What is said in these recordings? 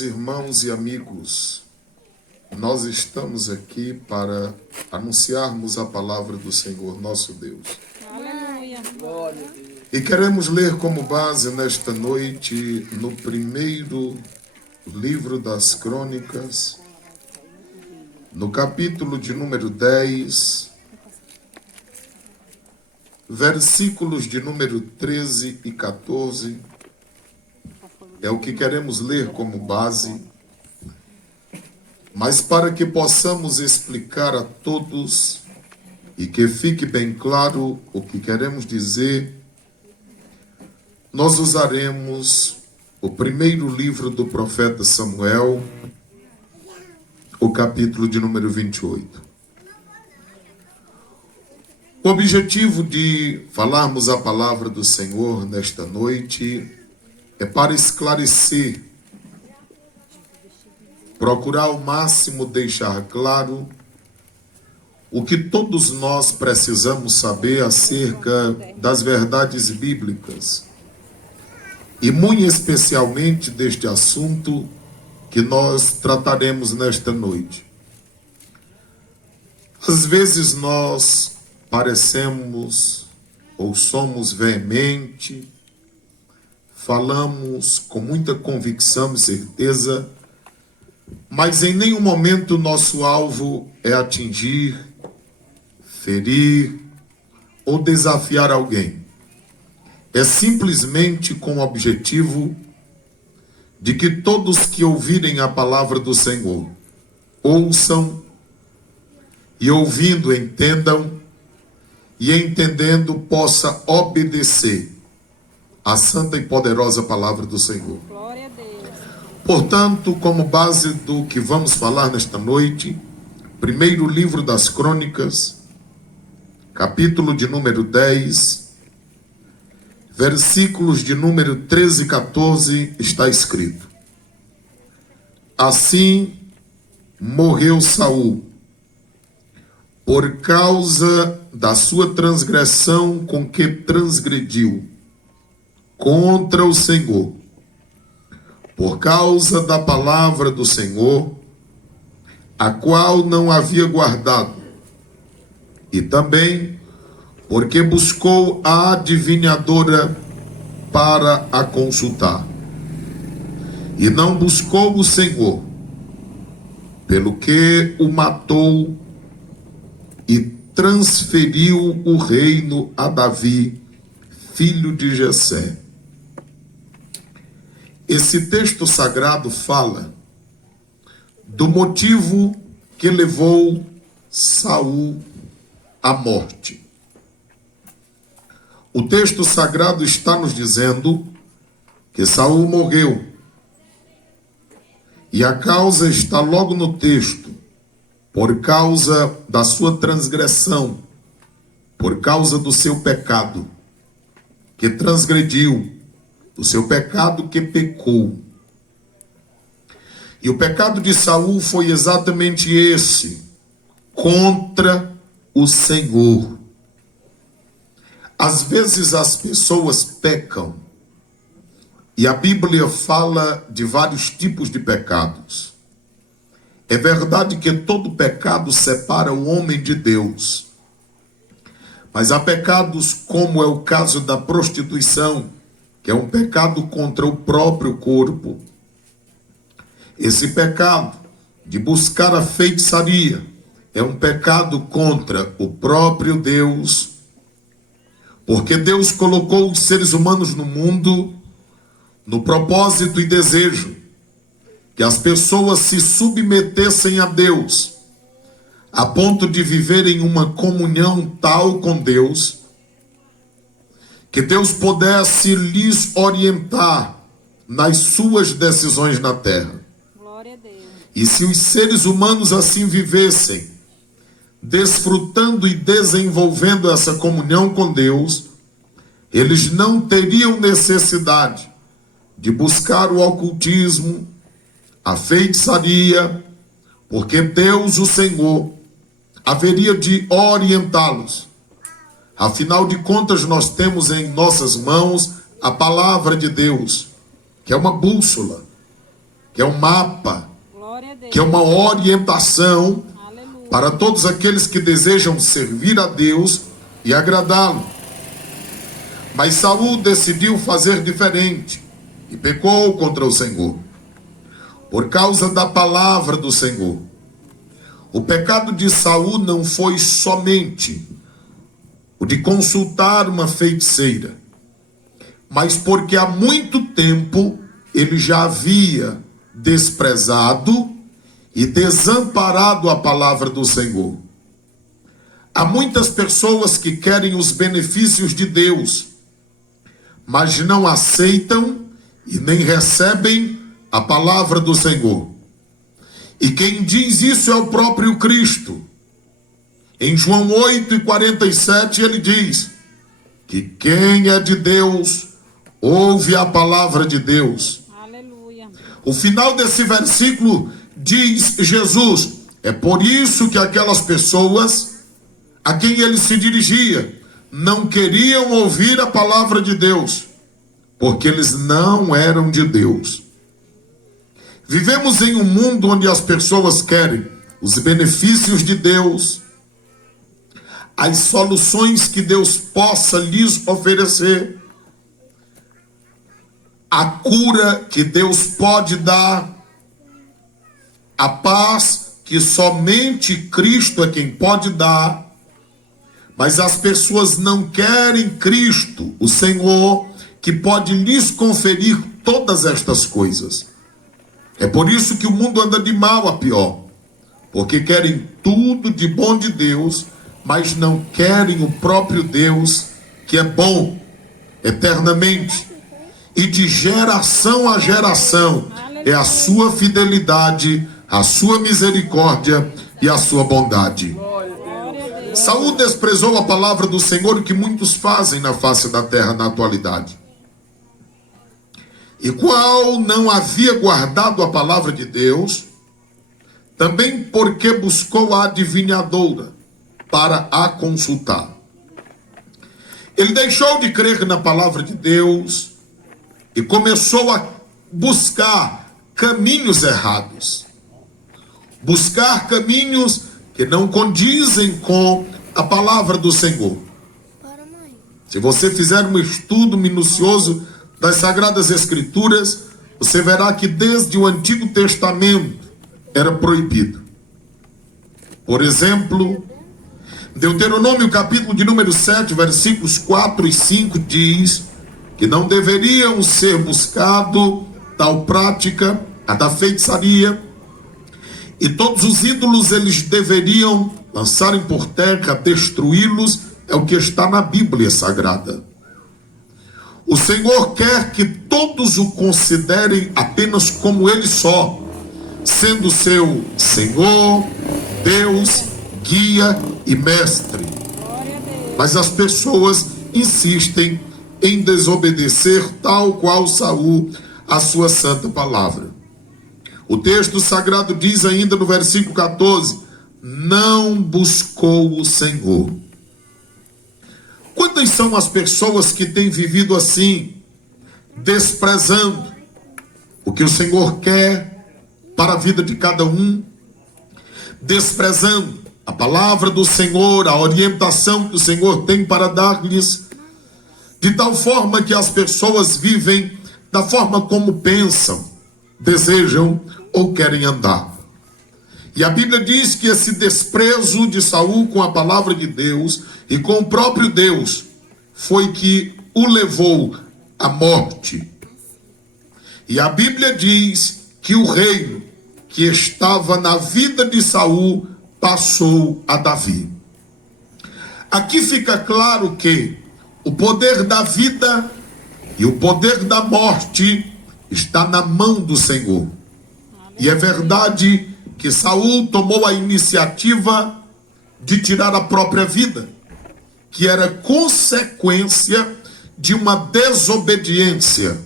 Irmãos e amigos, nós estamos aqui para anunciarmos a palavra do Senhor nosso Deus. Aleluia. E queremos ler como base nesta noite no primeiro livro das Crônicas, no capítulo de número 10, versículos de número 13 e 14. É o que queremos ler como base, mas para que possamos explicar a todos e que fique bem claro o que queremos dizer, nós usaremos o primeiro livro do profeta Samuel, o capítulo de número 28. O objetivo de falarmos a palavra do Senhor nesta noite é para esclarecer, procurar ao máximo deixar claro o que todos nós precisamos saber acerca das verdades bíblicas e muito especialmente deste assunto que nós trataremos nesta noite. Às vezes nós parecemos ou somos veementes, falamos com muita convicção e certeza, mas em nenhum momento nosso alvo é atingir, ferir ou desafiar alguém. É simplesmente com o objetivo de que todos que ouvirem a palavra do Senhor ouçam e ouvindo entendam e entendendo possa obedecer a santa e poderosa palavra do Senhor. Glória a Deus. Portanto, como base do que vamos falar nesta noite, primeiro livro das Crônicas, capítulo de número 10, versículos de número 13 e 14, está escrito: Assim morreu Saul, por causa da sua transgressão com que transgrediu contra o Senhor, por causa da palavra do Senhor, a qual não havia guardado, e também porque buscou a adivinhadora para a consultar, e não buscou o Senhor, pelo que o matou e transferiu o reino a Davi, filho de Jessé. Esse texto sagrado fala do motivo que levou Saul à morte. O texto sagrado está nos dizendo que Saul morreu. E a causa está logo no texto, por causa da sua transgressão, por causa do seu pecado, que transgrediu, do seu pecado que pecou. E o pecado de Saul foi exatamente esse, contra o Senhor. Às vezes as pessoas pecam, e a Bíblia fala de vários tipos de pecados. É verdade que todo pecado separa o homem de Deus, mas há pecados como é o caso da prostituição, que é um pecado contra o próprio corpo. Esse pecado de buscar a feitiçaria é um pecado contra o próprio Deus, porque Deus colocou os seres humanos no mundo no propósito e desejo que as pessoas se submetessem a Deus, a ponto de viverem uma comunhão tal com Deus, que Deus pudesse lhes orientar nas suas decisões na terra. Glória a Deus. E se os seres humanos assim vivessem, desfrutando e desenvolvendo essa comunhão com Deus, eles não teriam necessidade de buscar o ocultismo, a feitiçaria, porque Deus, o Senhor, haveria de orientá-los. Afinal de contas, nós temos em nossas mãos a palavra de Deus, que é uma bússola. que é um mapa, Glória a Deus. que é uma orientação Aleluia. para todos aqueles que desejam servir a Deus e agradá-lo. Mas Saul decidiu fazer diferente e pecou contra o Senhor, por causa da palavra do Senhor. O pecado de Saul não foi somente o de consultar uma feiticeira, mas porque há muito tempo ele já havia desprezado e desamparado a palavra do Senhor. Há muitas pessoas que querem os benefícios de Deus, mas não aceitam e nem recebem a palavra do Senhor. E quem diz isso é o próprio Cristo. Em João 8:47 ele diz que quem é de Deus ouve a palavra de Deus. Aleluia. O final desse versículo diz Jesus: é por isso que aquelas pessoas a quem ele se dirigia não queriam ouvir a palavra de Deus, porque eles não eram de Deus. Vivemos em um mundo onde as pessoas querem os benefícios de Deus, as soluções que Deus possa lhes oferecer, a cura que Deus pode dar, a paz que somente Cristo é quem pode dar. Mas as pessoas não querem Cristo, o Senhor, que pode lhes conferir todas estas coisas. É por isso que o mundo anda de mal a pior, porque querem tudo de bom de Deus, mas não querem o próprio Deus, que é bom eternamente, e de geração a geração é a sua fidelidade, a sua misericórdia e a sua bondade. Saul desprezou a palavra do Senhor, que muitos fazem na face da terra na atualidade. E qual não havia guardado a palavra de Deus, também porque buscou a adivinhadora para a consultar. Ele deixou de crer na palavra de Deus e começou a buscar caminhos errados. Buscar caminhos que não condizem com a palavra do Senhor. Se você fizer um estudo minucioso das Sagradas Escrituras, você verá que desde o Antigo Testamento era proibido. Por exemplo, Deuteronômio capítulo de número 7, versículos 4 e 5 diz que não deveriam ser buscado tal prática, a da feitiçaria, e todos os ídolos eles deveriam lançarem por terra, destruí-los, é o que está na Bíblia Sagrada. O Senhor quer que todos o considerem apenas como Ele só, sendo seu Senhor, Deus, guia e mestre. Mas as pessoas insistem em desobedecer tal qual Saul a sua santa palavra. O texto sagrado diz ainda no versículo 14: não buscou o Senhor. Quantas são as pessoas que têm vivido assim, desprezando o que o Senhor quer para a vida de cada um, desprezando a palavra do Senhor, a orientação que o Senhor tem para dar-lhes, de tal forma que as pessoas vivem da forma como pensam, desejam ou querem andar. E a Bíblia diz que esse desprezo de Saul com a palavra de Deus e com o próprio Deus foi que o levou à morte. E a Bíblia diz que o reino que estava na vida de Saul passou a Davi. Aqui fica claro que o poder da vida e o poder da morte está na mão do Senhor. E é verdade que Saul tomou a iniciativa de tirar a própria vida, que era consequência de uma desobediência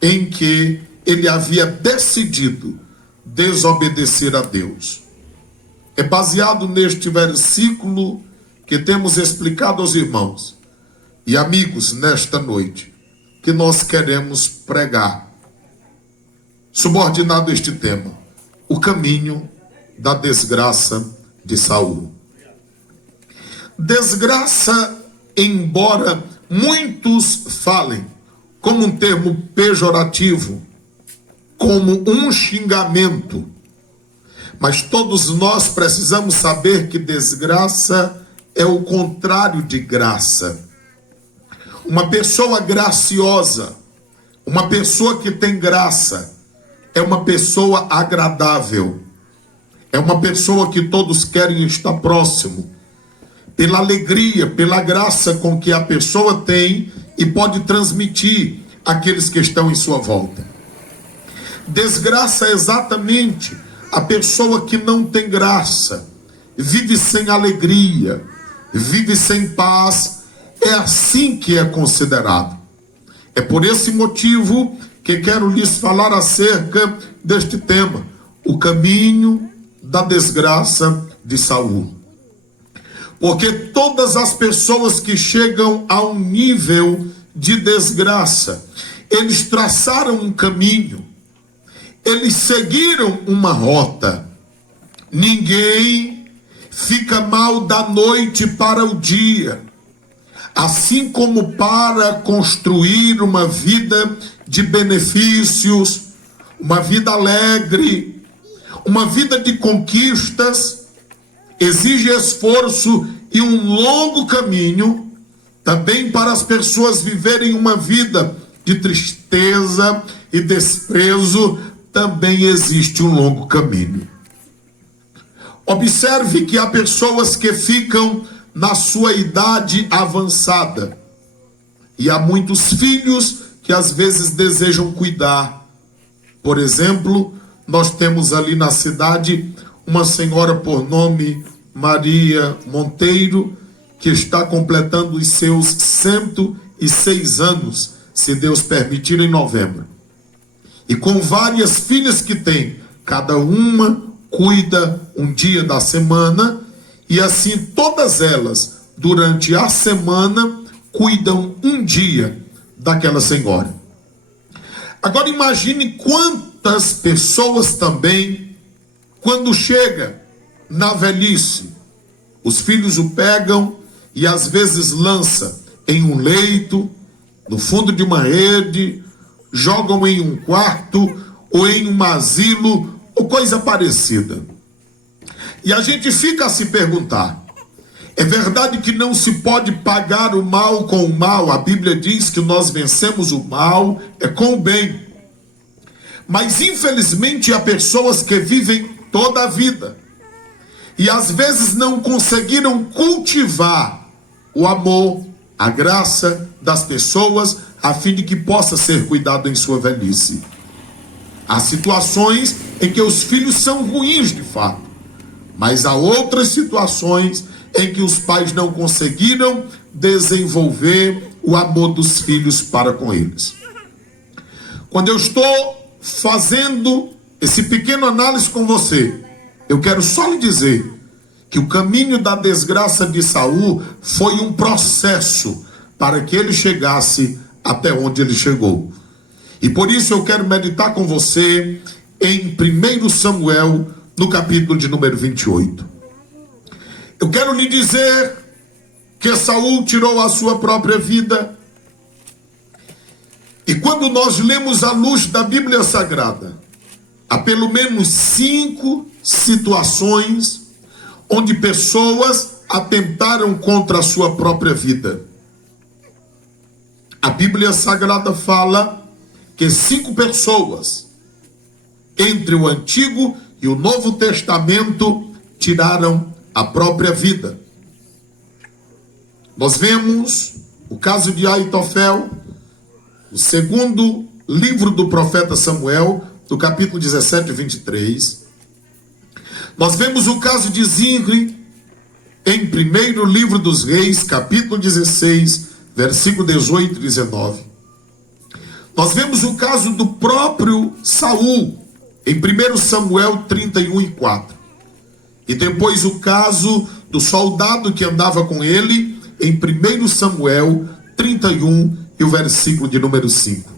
em que ele havia decidido desobedecer a Deus. É baseado neste versículo que temos explicado aos irmãos e amigos nesta noite que nós queremos pregar subordinado a este tema: o caminho da desgraça de Saul. Desgraça, embora muitos falem como um termo pejorativo, como um xingamento, mas todos nós precisamos saber que desgraça é o contrário de graça. Uma pessoa graciosa, uma pessoa que tem graça, é uma pessoa agradável, é uma pessoa que todos querem estar próximo, pela alegria, pela graça com que a pessoa tem e pode transmitir àqueles que estão em sua volta. Desgraça é exatamente a pessoa que não tem graça, vive sem alegria, vive sem paz. É assim que é considerado. É por esse motivo que quero lhes falar acerca deste tema: o caminho da desgraça de Saul. Porque todas as pessoas que chegam a um nível de desgraça, eles traçaram um caminho, eles seguiram uma rota. Ninguém fica mal da noite para o dia. Assim como para construir uma vida de benefícios, uma vida alegre, uma vida de conquistas, exige esforço e um longo caminho. Também para as pessoas viverem uma vida de tristeza e desprezo, também existe um longo caminho. Observe que há pessoas que ficam na sua idade avançada, e há muitos filhos que às vezes desejam cuidar. Por exemplo, nós temos ali na cidade uma senhora por nome Maria Monteiro, que está completando os seus 106 anos, se Deus permitir, em novembro. E com várias filhas que tem, cada uma cuida um dia da semana, e assim todas elas, durante a semana, cuidam um dia daquela senhora. Agora imagine quantas pessoas também, quando chega na velhice, os filhos o pegam e às vezes lança em um leito, no fundo de uma rede, jogam em um quarto ou em um asilo ou coisa parecida. E a gente fica a se perguntar: é verdade que não se pode pagar o mal com o mal? A Bíblia diz que nós vencemos o mal com o bem. Mas infelizmente há pessoas que vivem toda a vida e às vezes não conseguiram cultivar o amor, a graça das pessoas, a fim de que possa ser cuidado em sua velhice. Há situações em que os filhos são ruins de fato, mas há outras situações em que os pais não conseguiram desenvolver o amor dos filhos para com eles. Quando eu estou fazendo esse pequeno análise com você, eu quero só lhe dizer que o caminho da desgraça de Saul foi um processo para que ele chegasse até onde ele chegou. E por isso eu quero meditar com você em 1 Samuel, no capítulo de número 28. Eu quero lhe dizer que Saul tirou a sua própria vida. E quando nós lemos à luz da Bíblia Sagrada, há pelo menos 5 situações onde pessoas atentaram contra a sua própria vida. A Bíblia Sagrada fala que 5 pessoas, entre o Antigo e o Novo Testamento, tiraram a própria vida. Nós vemos o caso de Aitofel, o segundo livro do profeta Samuel, do capítulo 17 e 23. Nós vemos o caso de Zinri, em primeiro livro dos Reis, capítulo 16, versículo 18 e 19. Nós vemos o caso do próprio Saul, em 1 Samuel 31 e 4. E depois o caso do soldado que andava com ele, em 1 Samuel 31 e o versículo de número 5.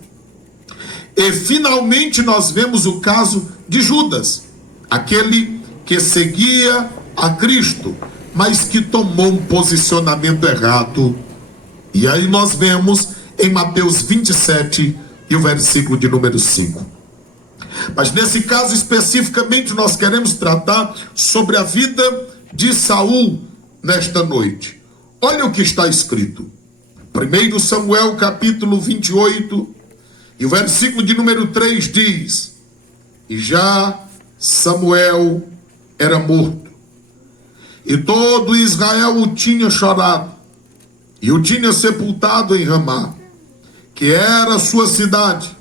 E finalmente nós vemos o caso de Judas, aquele que seguia a Cristo, mas que tomou um posicionamento errado. E aí nós vemos em Mateus 27 e o versículo de número 5. Mas nesse caso especificamente nós queremos tratar sobre a vida de Saul nesta noite. Olha o que está escrito. 1 Samuel capítulo 28 e o versículo de número 3 diz: E já Samuel era morto, e todo Israel o tinha chorado, e o tinha sepultado em Ramá, que era sua cidade,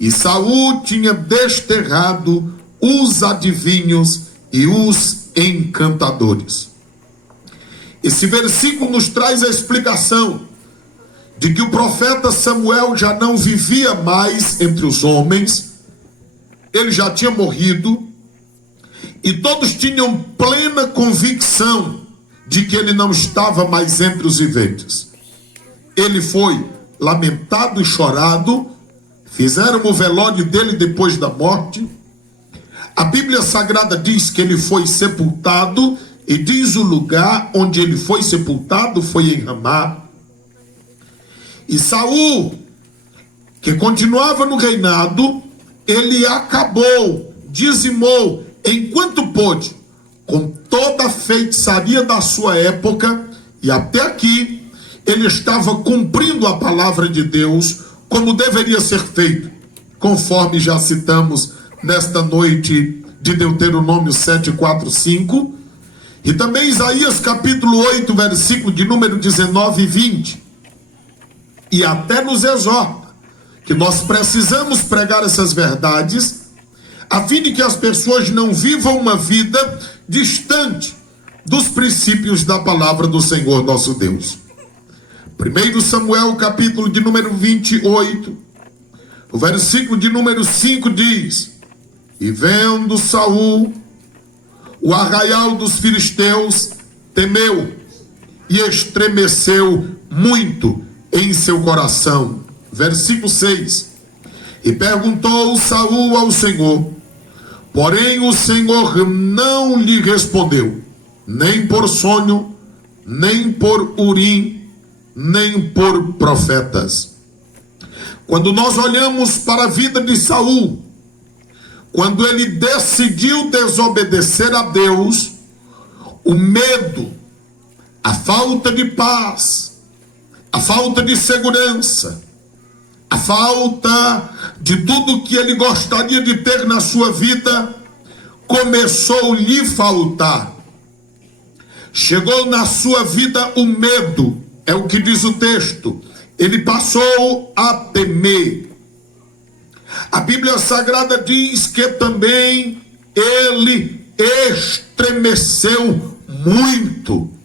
e Saul tinha desterrado os adivinhos e os encantadores. Esse versículo nos traz a explicação de que o profeta Samuel já não vivia mais entre os homens, ele já tinha morrido, e todos tinham plena convicção de que ele não estava mais entre os viventes. Ele foi lamentado e chorado, fizeram o velório dele depois da morte. A Bíblia Sagrada diz que ele foi sepultado, e diz o lugar onde ele foi sepultado foi em Ramá. E Saul, que continuava no reinado, ele acabou, dizimou, enquanto pôde, com toda a feitiçaria da sua época, e até aqui, ele estava cumprindo a palavra de Deus, como deveria ser feito, conforme já citamos nesta noite de Deuteronômio 7, 4, 5, e também Isaías capítulo 8, versículo de número 19 e 20, e até nos exorta que nós precisamos pregar essas verdades, a fim de que as pessoas não vivam uma vida distante dos princípios da palavra do Senhor nosso Deus. 1 Samuel capítulo de número 28, o versículo de número 5 diz: E vendo Saul o arraial dos filisteus, temeu e estremeceu muito em seu coração. Versículo 6. E perguntou Saul ao Senhor, porém o Senhor não lhe respondeu, nem por sonho, nem por Urim, nem por profetas. Quando nós olhamos para a vida de Saul, quando ele decidiu desobedecer a Deus, o medo, a falta de paz, a falta de segurança, a falta de tudo que ele gostaria de ter na sua vida, começou a lhe faltar. Chegou na sua vida o medo, é o que diz o texto. Ele passou a temer. A Bíblia Sagrada diz que também ele estremeceu muito.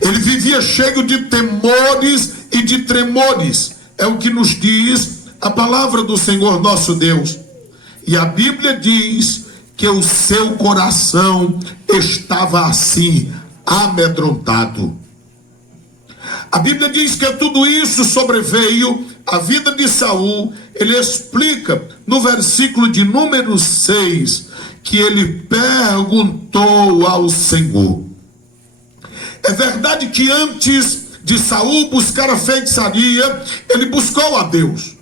Ele vivia cheio de temores e de tremores. É o que nos diz a palavra do Senhor nosso Deus. E a Bíblia diz que o seu coração estava assim, amedrontado. A Bíblia diz que tudo isso sobreveio à vida de Saul. Ele explica no versículo de número 6 que ele perguntou ao Senhor. É verdade que antes de Saul buscar a feitiçaria, ele buscou a Deus.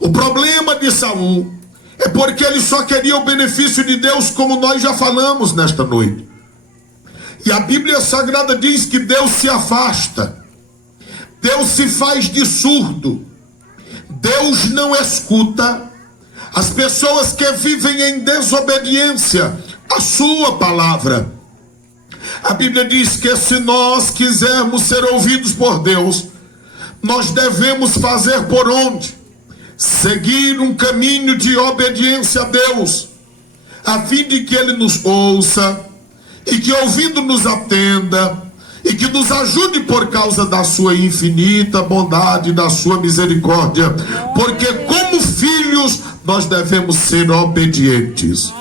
O problema de Saul é porque ele só queria o benefício de Deus, como nós já falamos nesta noite. E a Bíblia Sagrada diz que Deus se afasta, Deus se faz de surdo, Deus não escuta as pessoas que vivem em desobediência à sua palavra. A Bíblia diz que se nós quisermos ser ouvidos por Deus, nós devemos fazer por onde? Seguir um caminho de obediência a Deus, a fim de que Ele nos ouça, e que ouvindo nos atenda, e que nos ajude por causa da sua infinita bondade, da sua misericórdia, porque como filhos nós devemos ser obedientes.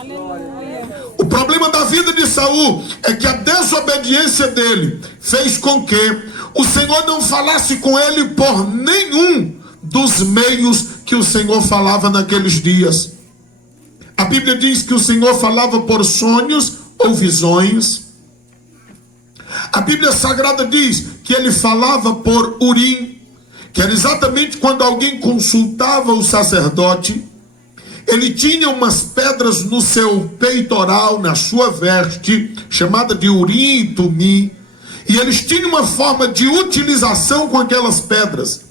O problema da vida de Saul é que a desobediência dele fez com que o Senhor não falasse com ele por nenhum dos meios que o Senhor falava naqueles dias. A Bíblia diz que o Senhor falava por sonhos ou visões. A Bíblia Sagrada diz que ele falava por Urim, que era exatamente quando alguém consultava o sacerdote. Ele tinha umas pedras no seu peitoral, na sua veste, chamada de Urim e Tumim, e eles tinham uma forma de utilização com aquelas pedras,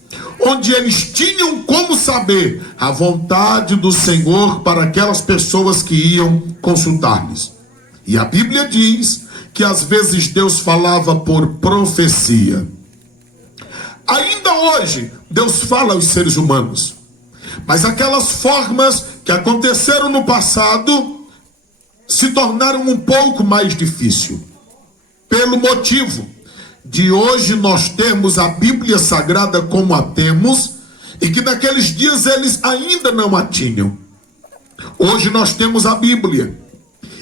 onde eles tinham como saber a vontade do Senhor para aquelas pessoas que iam consultar-lhes. E a Bíblia diz que às vezes Deus falava por profecia. Ainda hoje, Deus fala aos seres humanos, mas aquelas formas que aconteceram no passado se tornaram um pouco mais difíceis, pelo motivo de hoje nós termos a Bíblia Sagrada como a temos, e que naqueles dias eles ainda não a tinham. Hoje nós temos a Bíblia,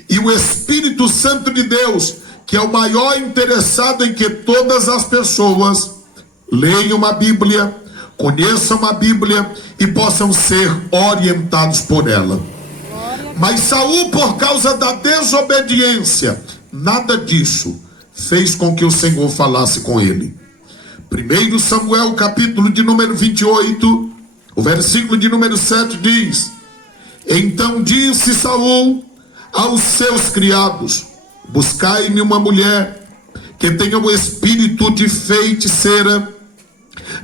e o Espírito Santo de Deus, que é o maior interessado em que todas as pessoas leiam a Bíblia, conheçam a Bíblia e possam ser orientados por ela. Mas Saul, por causa da desobediência, nada disso fez com que o Senhor falasse com ele. 1 Samuel, capítulo de número 28, o versículo de número 7 diz: Então disse Saul aos seus criados: Buscai-me uma mulher que tenha o espírito de feiticeira,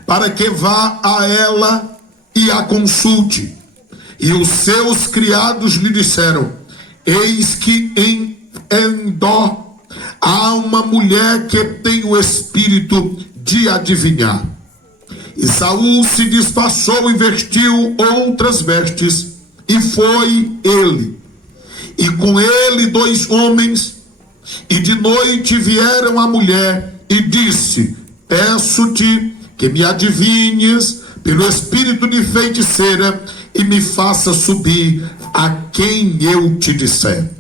para que vá a ela e a consulte. E os seus criados lhe disseram: Eis que em Endor há uma mulher que tem o espírito de adivinhar. E Saul se disfarçou e vestiu outras vestes, e foi ele, e com ele 2 homens, e de noite vieram a mulher, e disse: Peço-te que me adivinhes pelo espírito de feiticeira, e me faça subir a quem eu te disser.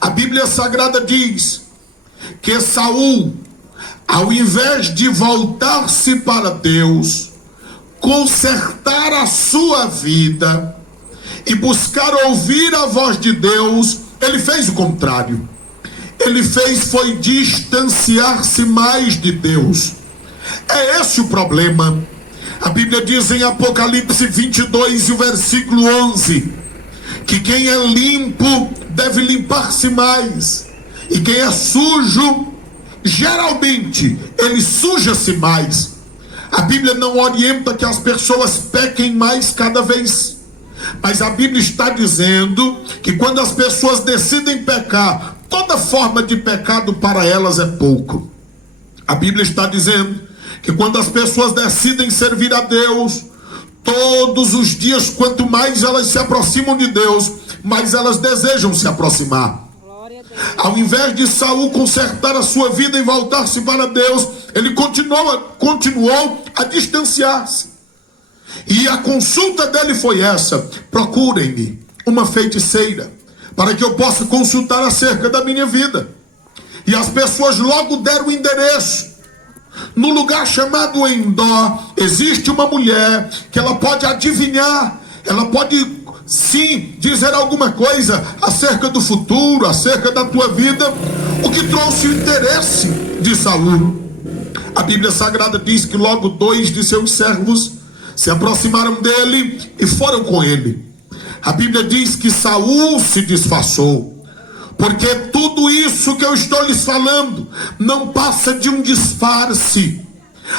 A Bíblia Sagrada diz que Saul, ao invés de voltar-se para Deus, consertar a sua vida e buscar ouvir a voz de Deus, ele fez o contrário. Ele foi distanciar-se mais de Deus. É esse o problema. A Bíblia diz em Apocalipse 22 e o versículo 11, que quem é limpo deve limpar-se mais, e quem é sujo, geralmente ele suja-se mais. A Bíblia não orienta que as pessoas pequem mais cada vez, mas a Bíblia está dizendo que quando as pessoas decidem pecar, toda forma de pecado para elas é pouco. A Bíblia está dizendo que quando as pessoas decidem servir a Deus, todos os dias, quanto mais elas se aproximam de Deus, mais elas desejam se aproximar. Ao invés de Saul consertar a sua vida e voltar-se para Deus, ele continuou a distanciar-se. E a consulta dele foi essa: procurem-me uma feiticeira, para que eu possa consultar acerca da minha vida. E as pessoas logo deram o endereço. No lugar chamado Endor, existe uma mulher que ela pode adivinhar, ela pode sim dizer alguma coisa acerca do futuro, acerca da tua vida, o que trouxe o interesse de Saul. A Bíblia Sagrada diz que logo 2 de seus servos se aproximaram dele e foram com ele. A Bíblia diz que Saul se disfarçou, porque tudo isso que eu estou lhes falando não passa de um disfarce.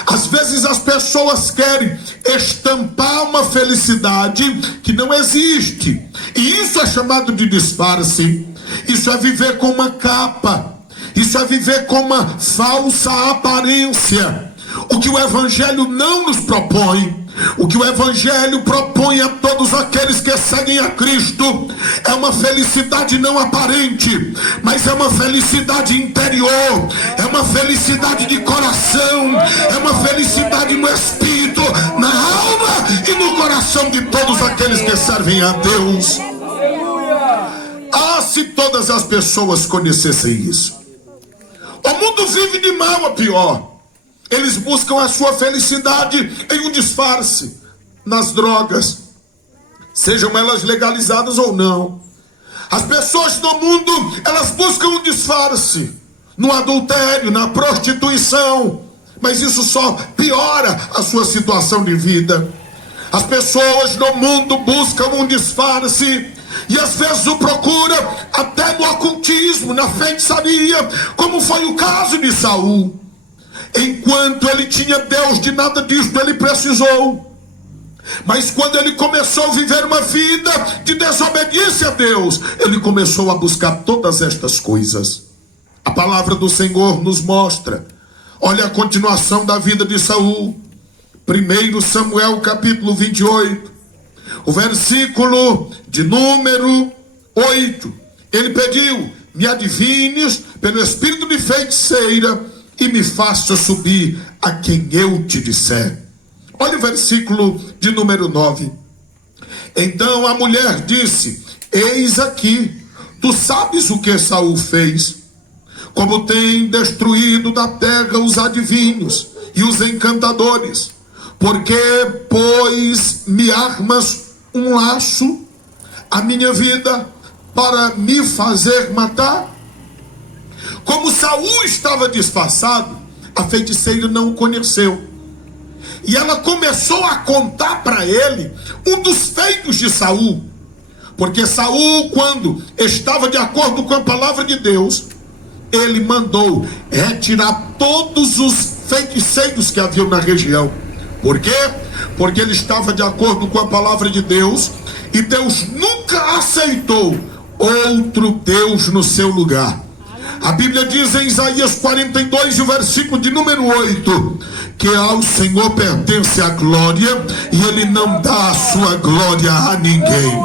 Às vezes as pessoas querem estampar uma felicidade que não existe, e isso é chamado de disfarce. Isso é viver com uma capa, isso é viver com uma falsa aparência. O que o Evangelho não nos propõe, o que o Evangelho propõe a todos aqueles que seguem a Cristo, é uma felicidade não aparente, mas é uma felicidade interior, é uma felicidade de coração, é uma felicidade no espírito, na alma e no coração de todos aqueles que servem a Deus. Ah, se todas as pessoas conhecessem isso. O mundo vive de mal a pior. Eles buscam a sua felicidade em um disfarce. nas drogas, sejam elas legalizadas ou não. As pessoas no mundo, elas buscam um disfarce no adultério, na prostituição, mas isso só piora a sua situação de vida. As pessoas no mundo buscam um disfarce e às vezes o procura até no ocultismo, na feitiçaria, como foi o caso de Saul. Enquanto ele tinha Deus, de nada disso ele precisou. Mas quando ele começou a viver uma vida de desobediência a Deus, ele começou a buscar todas estas coisas. A palavra do Senhor nos mostra, olha a continuação da vida de Saul. 1 Samuel capítulo 28, o versículo de número 8. Ele pediu: me adivinhes pelo espírito de feiticeira e me faça subir a quem eu te disser. Olha o versículo de número 9. Então a mulher disse: eis aqui, tu sabes o que Saul fez, como tem destruído da terra os adivinhos e os encantadores, porque pois me armas um laço à minha vida para me fazer matar. Como Saul estava disfarçado, a feiticeira não o conheceu. E ela começou a contar para ele um dos feitos de Saul. Porque Saul, quando estava de acordo com a palavra de Deus, ele mandou retirar todos os feiticeiros que haviam na região. Por quê? Porque ele estava de acordo com a palavra de Deus, e Deus nunca aceitou outro Deus no seu lugar. A Bíblia diz em Isaías 42, o versículo de número 8, que ao Senhor pertence a glória e Ele não dá a sua glória a ninguém.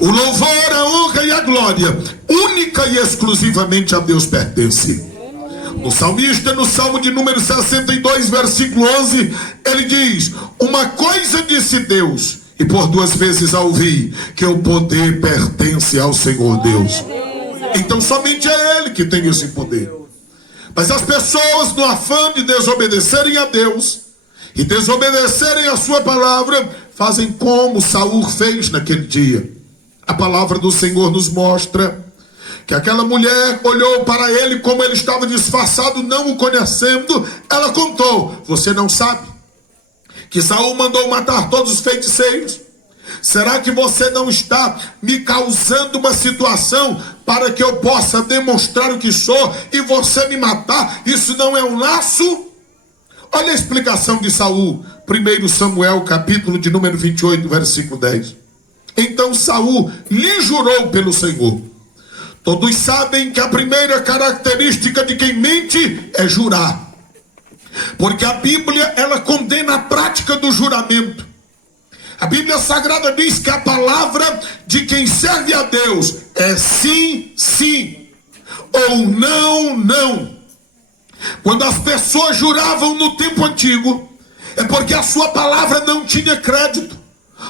O louvor, a honra e a glória, única e exclusivamente a Deus pertence. O salmista, no Salmo de número 62, versículo 11, ele diz: uma coisa disse Deus, e por duas vezes a ouvi, que o poder pertence ao Senhor Deus. Então somente é Ele que tem esse poder. Mas as pessoas, no afã de desobedecerem a Deus e desobedecerem a sua palavra, fazem como Saul fez naquele dia. A palavra do Senhor nos mostra que aquela mulher olhou para ele, como ele estava disfarçado, não o conhecendo. Ela contou: você não sabe que Saul mandou matar todos os feiticeiros? Será que você não está me causando uma situação para que eu possa demonstrar o que sou e você me matar? Isso não é um laço? Olha a explicação de Saul. 1 Samuel capítulo de número 28, versículo 10. Então Saul lhe jurou pelo Senhor. Todos sabem que a primeira característica de quem mente é jurar, porque a Bíblia, ela condena a prática do juramento. A Bíblia Sagrada diz que a palavra de quem serve a Deus é sim, sim, ou não, não. Quando as pessoas juravam no tempo antigo, é porque a sua palavra não tinha crédito.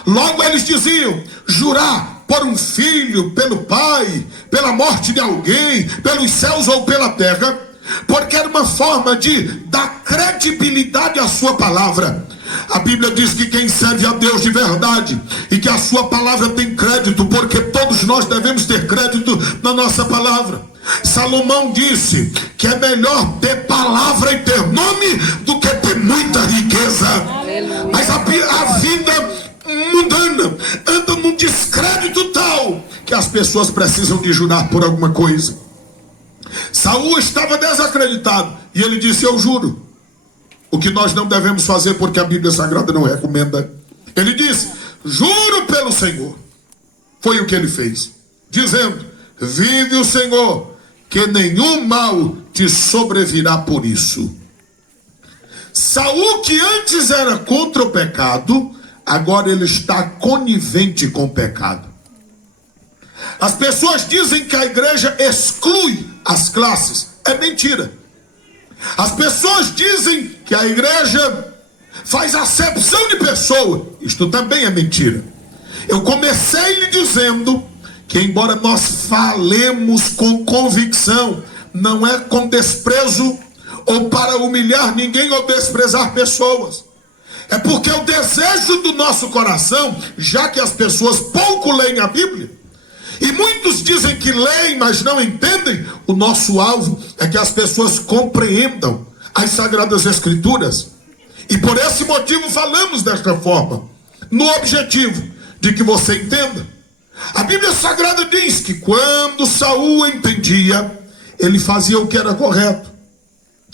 Logo eles diziam: jurar por um filho, pelo pai, pela morte de alguém, pelos céus ou pela terra, porque era uma forma de dar credibilidade à sua palavra. A Bíblia diz que quem serve a Deus de verdade e que a sua palavra tem crédito, porque todos nós devemos ter crédito na nossa palavra. Salomão disse que é melhor ter palavra e ter nome do que ter muita riqueza. Aleluia. Mas a vida mundana anda num descrédito tal que as pessoas precisam de jurar por alguma coisa. Saul estava desacreditado e ele disse: eu juro. O que nós não devemos fazer, porque a Bíblia Sagrada não recomenda. Ele disse: juro pelo Senhor. Foi o que ele fez, dizendo: vive o Senhor, que nenhum mal te sobrevirá por isso. Saul, que antes era contra o pecado, agora ele está conivente com o pecado. As pessoas dizem que a igreja exclui as classes. É mentira. As pessoas dizem que a igreja faz acepção de pessoa. Isto também é mentira. Eu comecei lhe dizendo que, embora nós falemos com convicção, não é com desprezo ou para humilhar ninguém ou desprezar pessoas. É porque o desejo do nosso coração, já que as pessoas pouco leem a Bíblia, e muitos dizem que leem, mas não entendem, o nosso alvo é que as pessoas compreendam as Sagradas Escrituras. E por esse motivo falamos desta forma, no objetivo de que você entenda. A Bíblia Sagrada diz que quando Saul entendia, ele fazia o que era correto.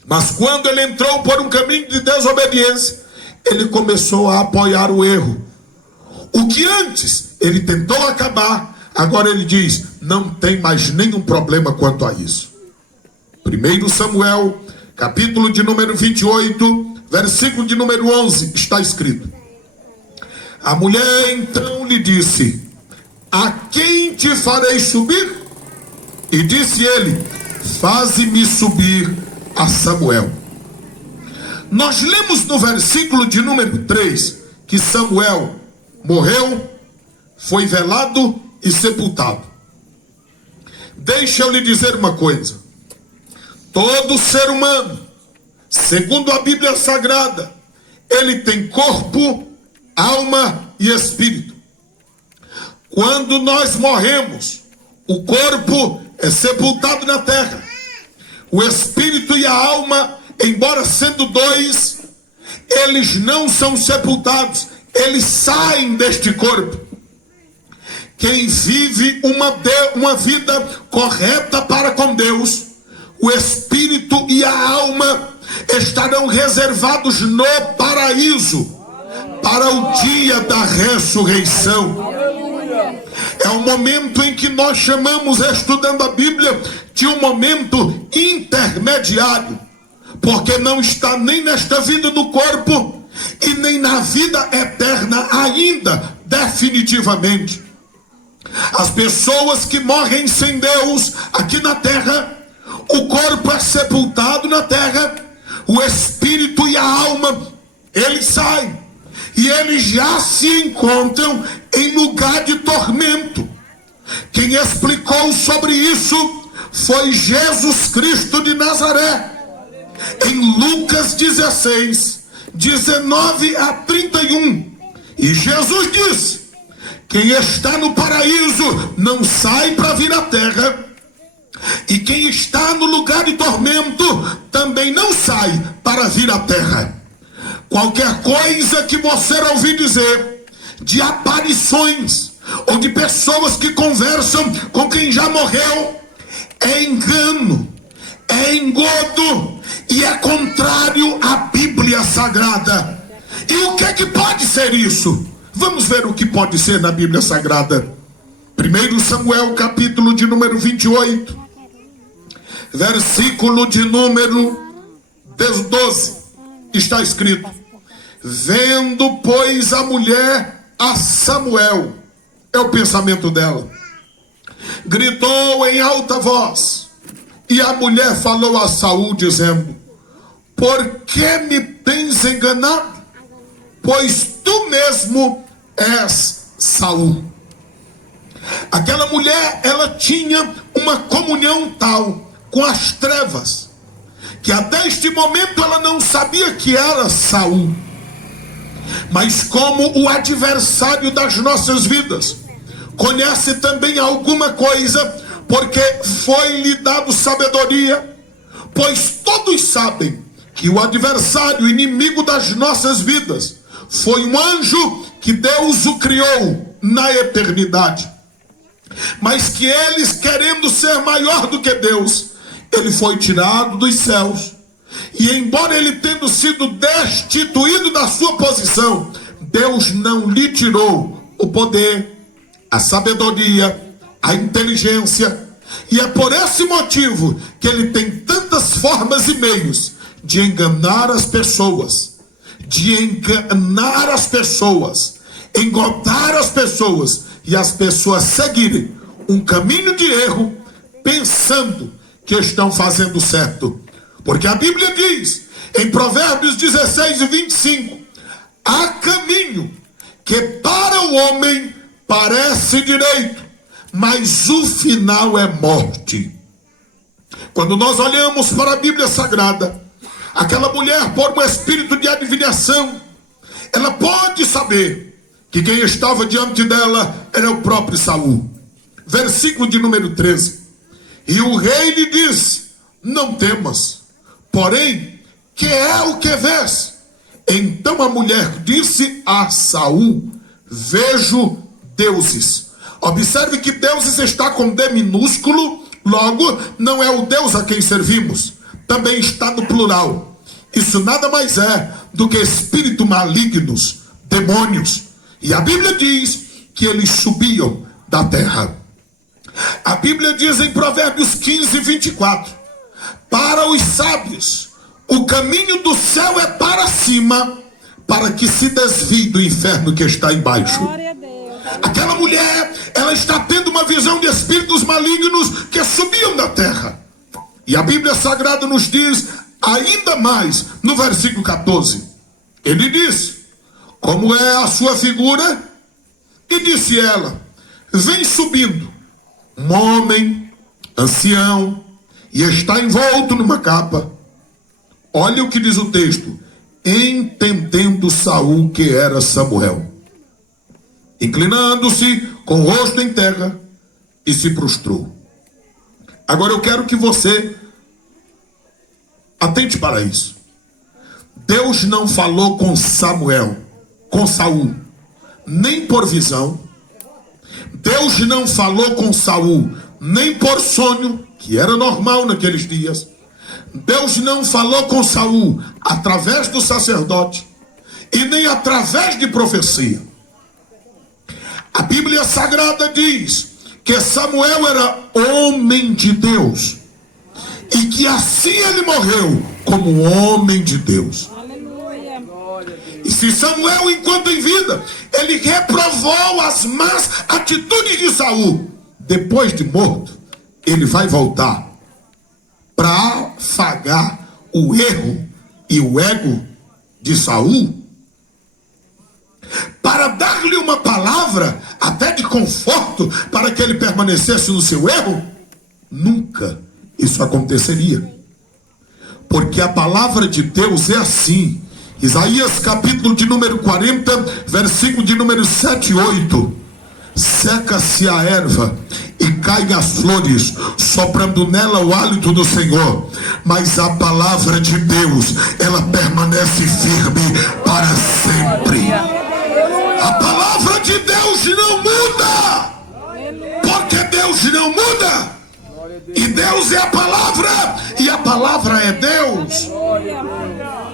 Mas quando ele entrou por um caminho de desobediência, ele começou a apoiar o erro. O que antes ele tentou acabar, agora ele diz, não tem mais nenhum problema quanto a isso. 1 Samuel, capítulo de número 28, versículo de número 11, está escrito: a mulher então lhe disse, a quem te farei subir? E disse ele, faze-me subir a Samuel. Nós lemos no versículo de número 3 que Samuel morreu, foi velado e sepultado. Deixa eu lhe dizer uma coisa. Todo ser humano, segundo a Bíblia Sagrada, ele tem corpo, alma e espírito. Quando nós morremos, o corpo é sepultado na terra. O espírito e a alma, embora sendo dois, eles não são sepultados, eles saem deste corpo. Quem vive uma vida correta para com Deus, o espírito e a alma estarão reservados no paraíso para o dia da ressurreição. É um momento em que nós chamamos, estudando a Bíblia, de um momento intermediário, porque não está nem nesta vida do corpo e nem na vida eterna ainda, definitivamente. As pessoas que morrem sem Deus aqui na terra, o corpo é sepultado na terra, o espírito e a alma, eles saem e eles já se encontram em lugar de tormento. Quem explicou sobre isso foi Jesus Cristo de Nazaré. Em Lucas 16, 19 a 31. E Jesus disse, quem está no paraíso não sai para vir à terra, e quem está no lugar de tormento também não sai para vir à terra. Qualquer coisa que você ouvir dizer de aparições ou de pessoas que conversam com quem já morreu é engano, é engodo e é contrário à Bíblia Sagrada. E o que é que pode ser isso? Vamos ver o que pode ser na Bíblia Sagrada. 1 Samuel, capítulo de número 28, versículo de número 12, está escrito: vendo, pois, a mulher a Samuel, é o pensamento dela, gritou em alta voz, e a mulher falou a Saul, dizendo: por que me tens enganado? Pois tu mesmo és Saul. Aquela mulher, ela tinha uma comunhão tal com as trevas, que até este momento ela não sabia que era Saul. Mas como o adversário das nossas vidas conhece também alguma coisa, porque foi-lhe dado sabedoria, pois todos sabem que o adversário, inimigo das nossas vidas, foi um anjo que Deus o criou na eternidade, mas que eles, querendo ser maior do que Deus, ele foi tirado dos céus, e embora ele tendo sido destituído da sua posição, Deus não lhe tirou o poder, a sabedoria, a inteligência, e é por esse motivo que ele tem tantas formas e meios de enganar as pessoas, engodar as pessoas, e as pessoas seguirem um caminho de erro, pensando que estão fazendo certo. Porque a Bíblia diz, em Provérbios 16 e 25, há caminho que para o homem parece direito, mas o final é morte. Quando nós olhamos para a Bíblia Sagrada, aquela mulher, por um espírito de adivinhação, ela pode saber que quem estava diante dela era o próprio Saul. Versículo de número 13. E o rei lhe disse: não temas, porém, que é o que vês? Então a mulher disse a Saul: vejo deuses. Observe que deuses está com D minúsculo, logo não é o Deus a quem servimos. Também está no plural. Isso nada mais é do que espíritos malignos, demônios. E a Bíblia diz que eles subiam da terra. A Bíblia diz em Provérbios 15, 24: para os sábios, o caminho do céu é para cima, para que se desvie do inferno que está embaixo. Glória a Deus. Aquela mulher, ela está tendo uma visão de espíritos malignos que subiam da terra. E a Bíblia Sagrada nos diz ainda mais, no versículo 14. Ele diz: como é a sua figura? E disse ela: vem subindo um homem ancião e está envolto numa capa. Olha o que diz o texto: entendendo Saul que era Samuel, inclinando-se com o rosto em terra, e se prostrou. Agora eu quero que você atente para isso. Deus não falou com Samuel, com Saul, nem por visão. Deus não falou com Saul, nem por sonho, que era normal naqueles dias. Deus não falou com Saul através do sacerdote e nem através de profecia. A Bíblia Sagrada diz que Samuel era homem de Deus e que assim ele morreu como homem de Deus. Aleluia. E se Samuel, enquanto em vida, ele reprovou as más atitudes de Saul, depois de morto, ele vai voltar para afagar o erro e o ego de Saul, para dar-lhe uma palavra até de conforto para que ele permanecesse no seu erro. Nunca isso aconteceria, porque a palavra de Deus é assim. Isaías capítulo de número 40, versículo de número 7 e 8: seca-se a erva e caem as flores, soprando nela o hálito do Senhor, mas a palavra de Deus, ela permanece firme para sempre. A palavra de Deus não muda, porque Deus não muda, e Deus é a palavra, e a palavra é Deus.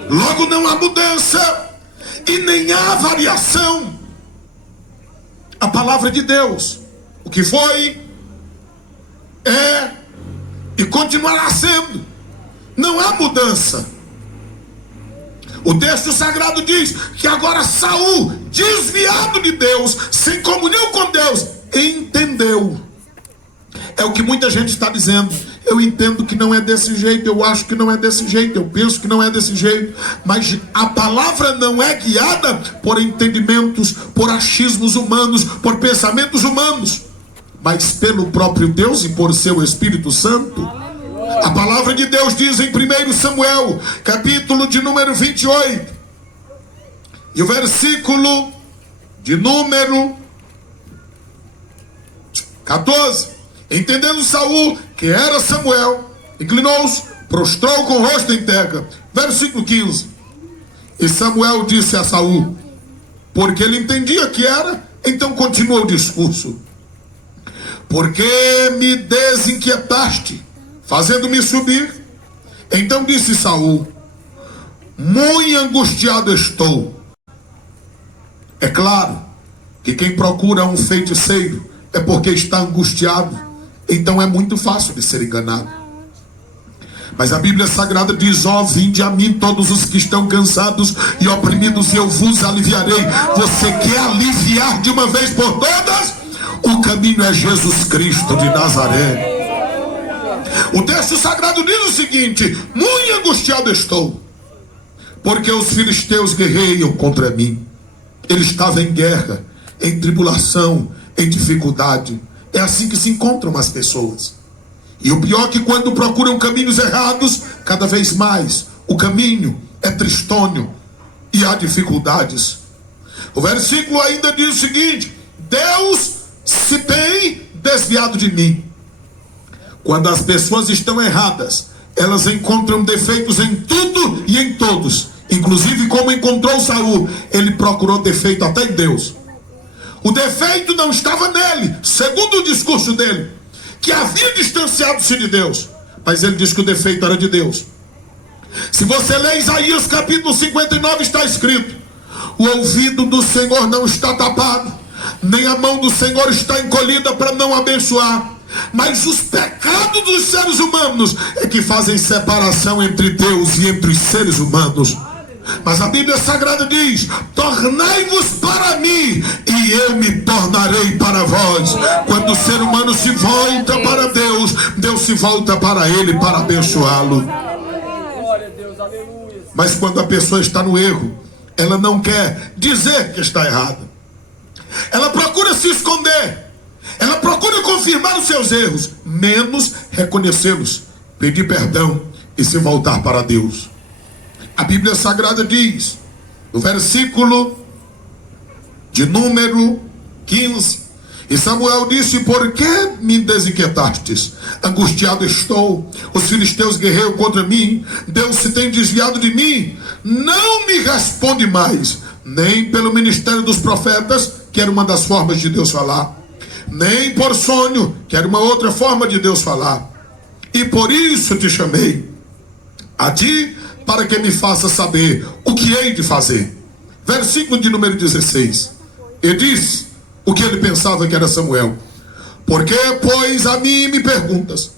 Logo não há mudança e nem há variação. A palavra de Deus, o que foi, é e continuará sendo. Não há mudança. O texto sagrado diz que agora Saul, desviado de Deus, sem comunhão com Deus, entendeu. É o que muita gente está dizendo: eu entendo que não é desse jeito, eu acho que não é desse jeito, eu penso que não é desse jeito. Mas a palavra não é guiada por entendimentos, por achismos humanos, por pensamentos humanos, mas pelo próprio Deus e por seu Espírito Santo. A palavra de Deus diz em 1 Samuel, capítulo de número 28, e o versículo de número 14: entendendo Saul que era Samuel, inclinou-se, prostrou com o rosto em terra. Versículo 15: e Samuel disse a Saul, porque ele entendia que era, então continuou o discurso: porque me desinquietaste, fazendo-me subir? Então disse Saul: muito angustiado estou. É claro que quem procura um feiticeiro é porque está angustiado, então é muito fácil de ser enganado. Mas a Bíblia Sagrada diz: ó, vinde a mim todos os que estão cansados e oprimidos, eu vos aliviarei. Você quer aliviar de uma vez por todas? O caminho é Jesus Cristo de Nazaré. O texto sagrado diz o seguinte: muito angustiado estou, porque os filisteus guerreiam contra mim. Ele estava em guerra, em tribulação, em dificuldade. É assim que se encontram as pessoas. E o pior é que quando procuram caminhos errados, cada vez mais o caminho é tristonho e há dificuldades. O versículo ainda diz o seguinte: Deus se tem desviado de mim. Quando as pessoas estão erradas, elas encontram defeitos em tudo e em todos. Inclusive, como encontrou Saul, ele procurou defeito até em Deus. O defeito não estava nele, segundo o discurso dele, que havia distanciado-se de Deus. Mas ele diz que o defeito era de Deus. Se você ler Isaías capítulo 59, está escrito: o ouvido do Senhor não está tapado, nem a mão do Senhor está encolhida para não abençoar. Mas os pecados dos seres humanos é que fazem separação entre Deus e entre os seres humanos. Mas a Bíblia Sagrada diz: tornai-vos para mim e eu me tornarei para vós. Quando o ser humano se volta para Deus, Deus se volta para ele para abençoá-lo. Mas quando a pessoa está no erro, ela não quer dizer que está errada. Ela procura se esconder. Ela procura confirmar os seus erros, menos reconhecê-los, pedir perdão e se voltar para Deus. A Bíblia Sagrada diz, no versículo de número 15: e Samuel disse: por que me desinquietastes? Angustiado estou, os filisteus guerreiam contra mim, Deus se tem desviado de mim, não me responde mais, nem pelo ministério dos profetas, que era uma das formas de Deus falar, nem por sonho, que era uma outra forma de Deus falar. E por isso te chamei a ti, para que me faça saber o que hei de fazer. Versículo de número 16. E diz o que ele pensava que era Samuel: por que, pois, a mim me perguntas,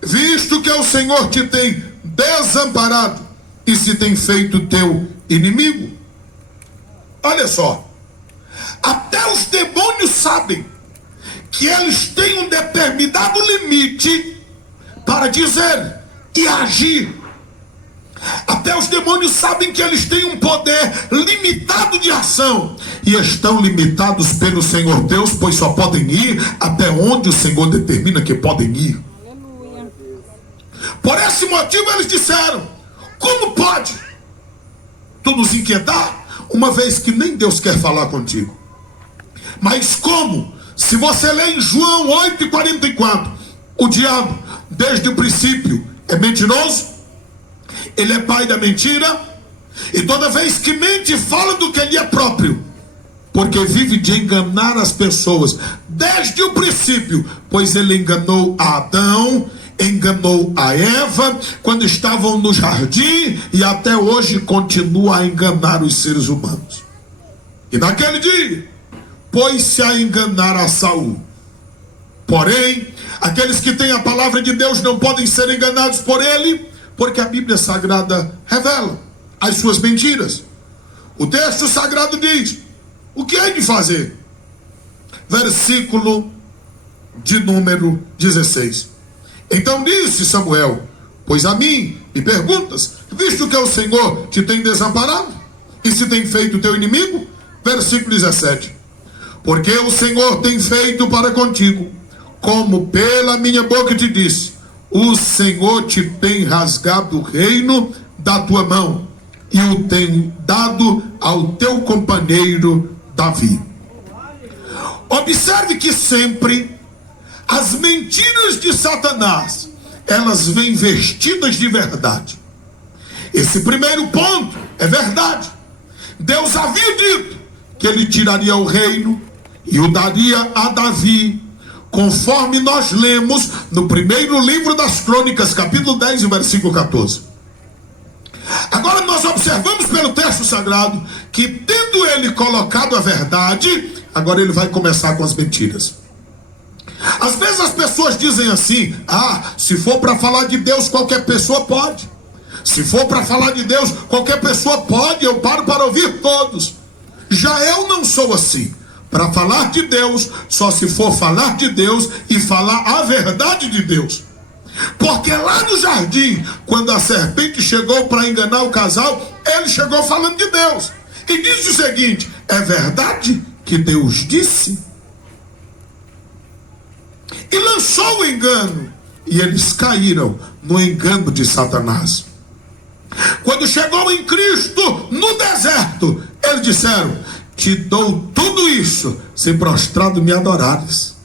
visto que o Senhor te tem desamparado e se tem feito teu inimigo? Olha só, até os demônios sabem que eles têm um determinado limite para dizer e agir. Até os demônios sabem que eles têm um poder limitado de ação, e estão limitados pelo Senhor Deus, pois só podem ir até onde o Senhor determina que podem ir. Aleluia. Por esse motivo eles disseram: como pode tu nos inquietar, uma vez que nem Deus quer falar contigo? Mas como? Se você ler em João 8,44, o diabo desde o princípio é mentiroso, ele é pai da mentira, e toda vez que mente, fala do que ele é próprio, porque vive de enganar as pessoas desde o princípio, pois ele enganou a Adão, enganou a Eva quando estavam no jardim, e até hoje continua a enganar os seres humanos. E naquele dia pôs-se a enganar a Saul. Porém, aqueles que têm a palavra de Deus não podem ser enganados por ele, porque a Bíblia Sagrada revela as suas mentiras. O texto sagrado diz: o que hei de fazer? Versículo de número 16. Então disse Samuel: pois a mim me perguntas, visto que o Senhor te tem desamparado e se tem feito teu inimigo? Versículo 17. Porque o Senhor tem feito para contigo, como pela minha boca te disse, o Senhor te tem rasgado o reino da tua mão e o tem dado ao teu companheiro Davi. Observe que sempre as mentiras de Satanás, elas vêm vestidas de verdade. Esse primeiro ponto é verdade. Deus havia dito que ele tiraria o reino e o daria a Davi, conforme nós lemos no primeiro livro das Crônicas, capítulo 10, versículo 14. Agora nós observamos pelo texto sagrado que, tendo ele colocado a verdade, agora ele vai começar com as mentiras. Às vezes as pessoas dizem assim: se for para falar de Deus, qualquer pessoa pode. Se for para falar de Deus, qualquer pessoa pode, eu paro para ouvir todos. Já eu não sou assim. Para falar de Deus, só se for falar de Deus e falar a verdade de Deus. Porque lá no jardim, quando a serpente chegou para enganar o casal, ele chegou falando de Deus. E disse o seguinte: é verdade que Deus disse? E lançou o engano. E eles caíram no engano de Satanás. Quando chegou em Cristo, no deserto, eles disseram: te dou tudo isso se prostrado me adorares,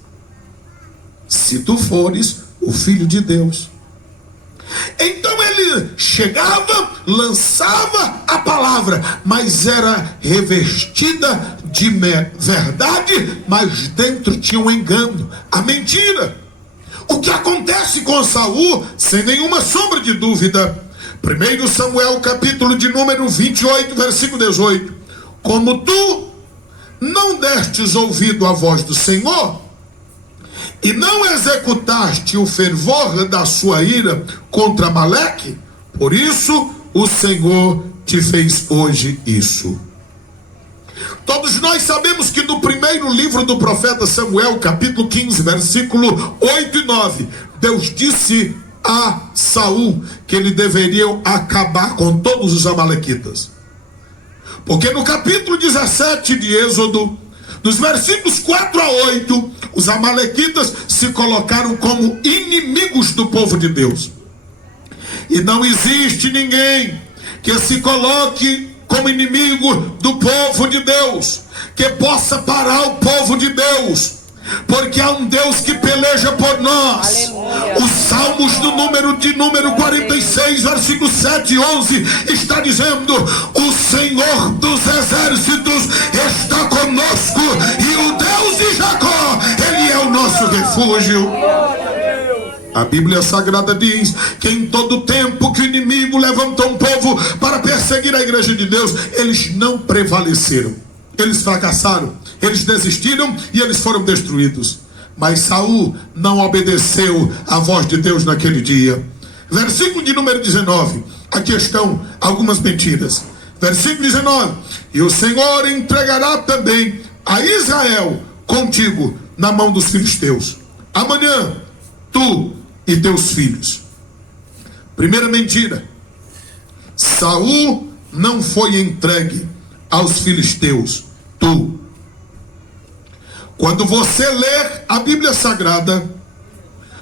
se tu fores o Filho de Deus. Então ele chegava, lançava a palavra, mas era revestida de verdade, mas dentro tinha um engano, a mentira. O que acontece com Saul, sem nenhuma sombra de dúvida, 1 Samuel capítulo de número 28, versículo 18: como tu não destes ouvido à voz do Senhor, e não executaste o fervor da sua ira contra Amaleque, por isso o Senhor te fez hoje isso. Todos nós sabemos que no primeiro livro do profeta Samuel, capítulo 15, versículo 8 e 9, Deus disse a Saul que ele deveria acabar com todos os amalequitas. Porque no capítulo 17 de Êxodo, dos versículos 4 a 8, os amalequitas se colocaram como inimigos do povo de Deus. E não existe ninguém que se coloque como inimigo do povo de Deus, que possa parar o povo de Deus, porque há um Deus que peleja por nós. Aleluia. Os Salmos do número 46, versículos 7 e 11 está dizendo: o Senhor dos exércitos está conosco, e o Deus de Jacó, ele é o nosso refúgio. A Bíblia Sagrada diz que em todo tempo que o inimigo levantou um povo para perseguir a igreja de Deus, eles não prevaleceram, eles fracassaram, eles desistiram e eles foram destruídos. Mas Saul não obedeceu à voz de Deus naquele dia. Versículo de número 19, aqui estão algumas mentiras. Versículo 19: e o Senhor entregará também a Israel contigo na mão dos filisteus. Amanhã tu e teus filhos. Primeira mentira: Saul não foi entregue aos filisteus. Tu. Quando você ler a Bíblia Sagrada,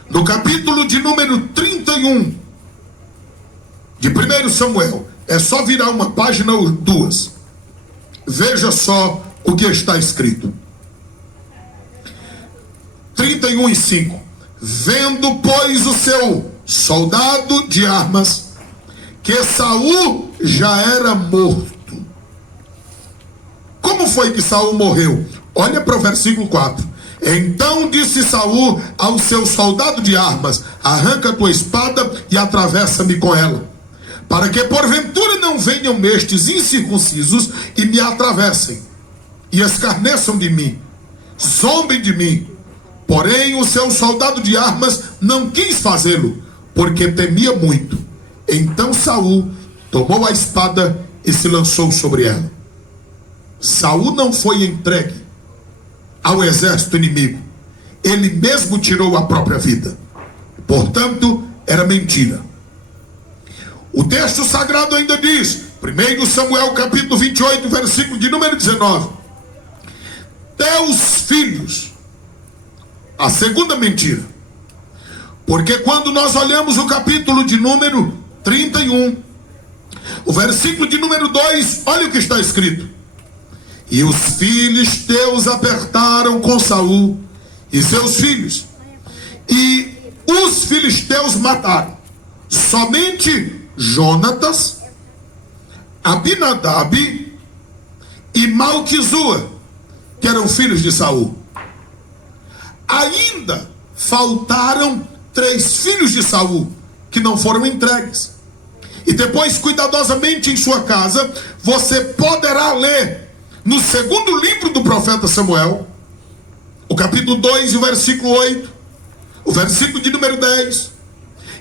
no capítulo de número 31 de 1 Samuel, é só virar uma página ou duas, veja só o que está escrito. 31 e 5: vendo, pois, o seu soldado de armas que Saul já era morto. Como foi que Saul morreu? Olha para o versículo 4. Então disse Saul ao seu soldado de armas: arranca a tua espada e atravessa-me com ela, para que porventura não venham estes incircuncisos e me atravessem, e escarneçam de mim, zombem de mim. Porém o seu soldado de armas não quis fazê-lo, porque temia muito. Então Saul tomou a espada e se lançou sobre ela. Saul não foi entregue ao exército inimigo, ele mesmo tirou a própria vida. Portanto, era mentira. O texto sagrado ainda diz, 1 Samuel capítulo 28, versículo de número 19: teus filhos. A segunda mentira, porque quando nós olhamos o capítulo de número 31, o versículo de número 2, olha o que está escrito: e os filisteus apertaram com Saul e seus filhos, e os filisteus mataram somente Jonatas, Abinadab e Malquizua, que eram filhos de Saul. Ainda faltaram 3 filhos de Saul que não foram entregues. E depois, cuidadosamente em sua casa, você poderá ler no segundo livro do profeta Samuel, o capítulo 2 e o versículo 8, o versículo de número 10,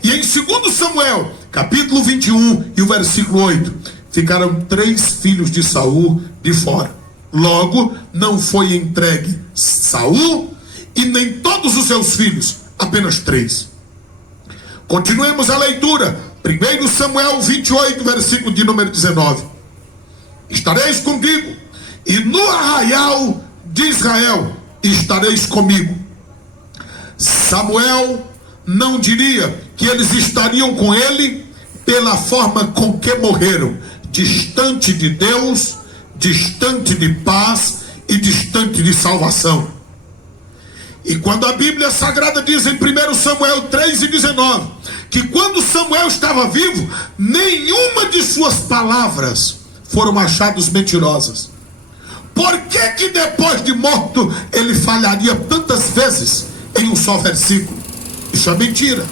e em 2 Samuel, capítulo 21 e o versículo 8, ficaram 3 filhos de Saul de fora. Logo, não foi entregue Saul e nem todos os seus filhos, apenas 3. Continuemos a leitura. 1 Samuel 28, versículo de número 19: estareis comigo, e no arraial de Israel estareis comigo. Samuel não diria que eles estariam com ele pela forma com que morreram, distante de Deus, distante de paz e distante de salvação. E quando a Bíblia Sagrada diz em 1 Samuel 3:19, que quando Samuel estava vivo, nenhuma de suas palavras foram achadas mentirosas. Por que depois de morto ele falharia tantas vezes em um só versículo? Isso é mentira.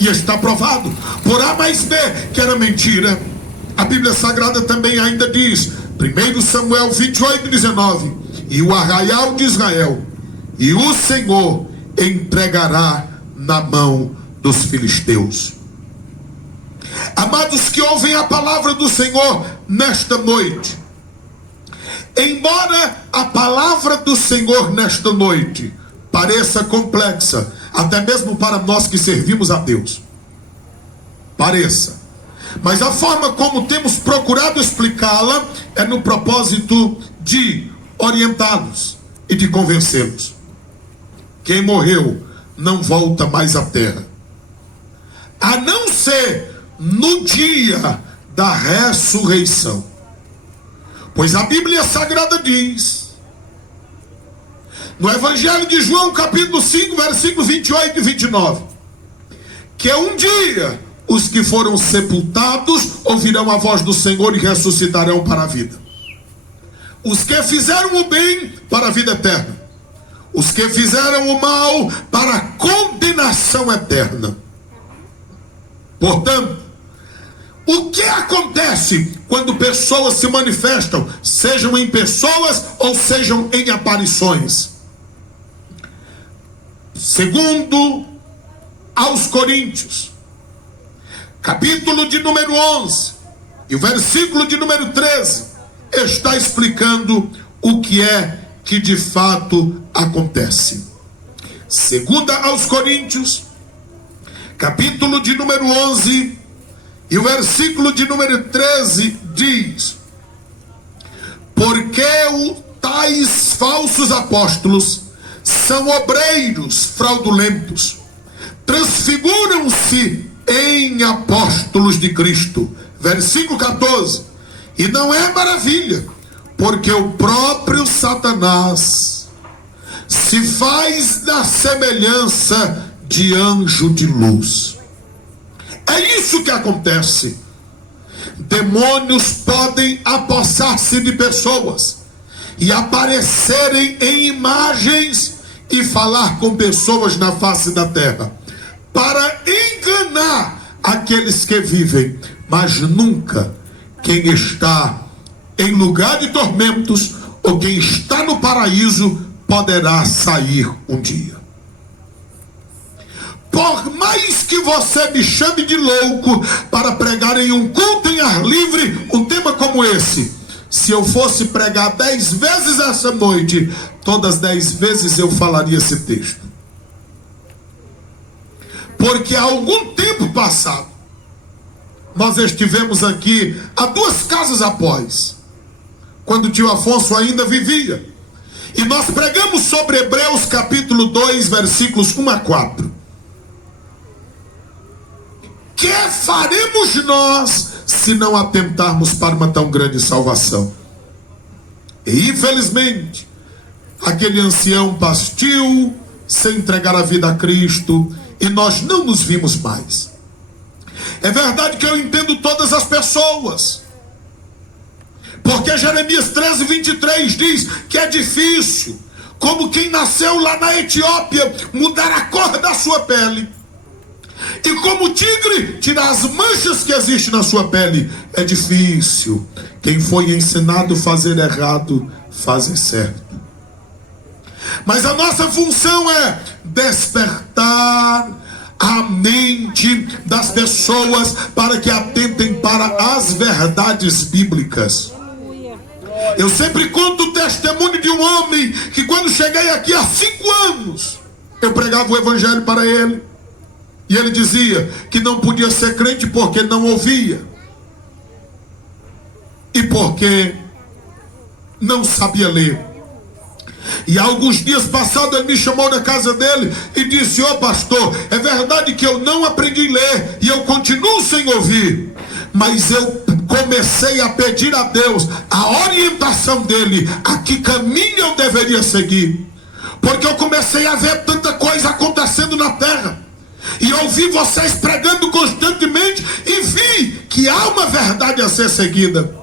E está provado por A mais B que era mentira. A Bíblia Sagrada também ainda diz, 1 Samuel 28:19, e o arraial de Israel e o Senhor entregará na mão dos filisteus. Amados que ouvem a palavra do Senhor nesta noite, embora a palavra do Senhor nesta noite pareça complexa, até mesmo para nós que servimos a Deus, pareça, mas a forma como temos procurado explicá-la é no propósito de orientá-los e de convencê-los. Quem morreu não volta mais à terra, a não ser no dia da ressurreição. Pois a Bíblia Sagrada diz, no Evangelho de João, capítulo 5, versículos 28 e 29, que um dia os que foram sepultados ouvirão a voz do Senhor e ressuscitarão para a vida. Os que fizeram o bem para a vida eterna, os que fizeram o mal para a condenação eterna. Portanto, o que acontece quando pessoas se manifestam, sejam em pessoas ou sejam em aparições? Segundo aos Coríntios, capítulo de número 11 e o versículo de número 13, está explicando o que é que de fato acontece. Segunda aos Coríntios, capítulo de número 11 e o versículo de número 13 diz: porque tais falsos apóstolos são obreiros fraudulentos, transfiguram-se em apóstolos de Cristo. Versículo 14, e não é maravilha, porque o próprio Satanás se faz da semelhança de anjo de luz. É isso que acontece. Demônios podem apossar-se de pessoas e aparecerem em imagens e falar com pessoas na face da terra, para enganar aqueles que vivem, mas nunca quem está em lugar de tormentos ou quem está no paraíso poderá sair um dia. Por mais que você me chame de louco para pregar em um culto em ar livre um tema como esse, se eu fosse pregar 10 vezes essa noite, todas 10 vezes eu falaria esse texto. Porque há algum tempo passado, nós estivemos aqui há 2 casas após, quando o tio Afonso ainda vivia, e nós pregamos sobre Hebreus capítulo 2, versículos 1 a 4. Que faremos nós se não atentarmos para uma tão grande salvação? E infelizmente, aquele ancião partiu sem entregar a vida a Cristo e nós não nos vimos mais. É verdade que eu entendo todas as pessoas, porque Jeremias 13:23 diz que é difícil, como quem nasceu lá na Etiópia, mudar a cor da sua pele. E como o tigre tirar as manchas que existem na sua pele. É difícil. Quem foi ensinado a fazer errado, fazer certo. Mas a nossa função é despertar a mente das pessoas para que atentem para as verdades bíblicas. Eu sempre conto o testemunho de um homem que, quando cheguei aqui há 5 anos, eu pregava o evangelho para ele. E ele dizia que não podia ser crente porque não ouvia. E porque não sabia ler. E há alguns dias passados ele me chamou na casa dele e disse: ô pastor, é verdade que eu não aprendi a ler e eu continuo sem ouvir, mas eu comecei a pedir a Deus a orientação dele, a que caminho eu deveria seguir. Porque eu comecei a ver tanta coisa acontecendo na terra, e ouvi vocês pregando constantemente, e vi que há uma verdade a ser seguida.